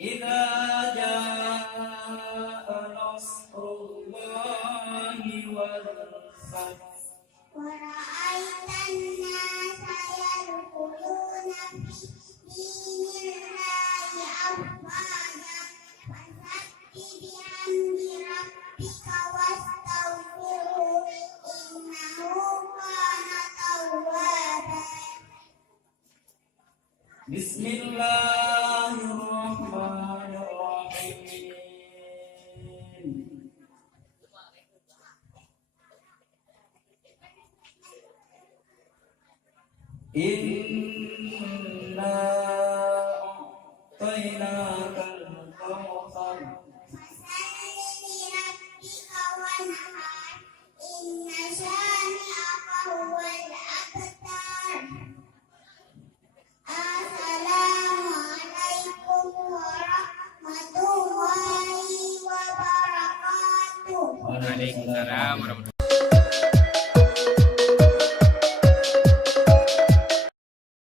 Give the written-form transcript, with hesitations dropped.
إذا جاء نصر الله والفتح ورأيت الناس يدخلون في دين الله أفواجا فسبح بحمد ربك واستغفره إنه كان توابا. بسم الله الرحمن الرحيم. إنا أعطيناك الكوثر فصل لربك وانحر إن شانئك هو الأبتر. السلام عليكم ورحمة الله وبركاته. Waalaikumsalam warahmatullahi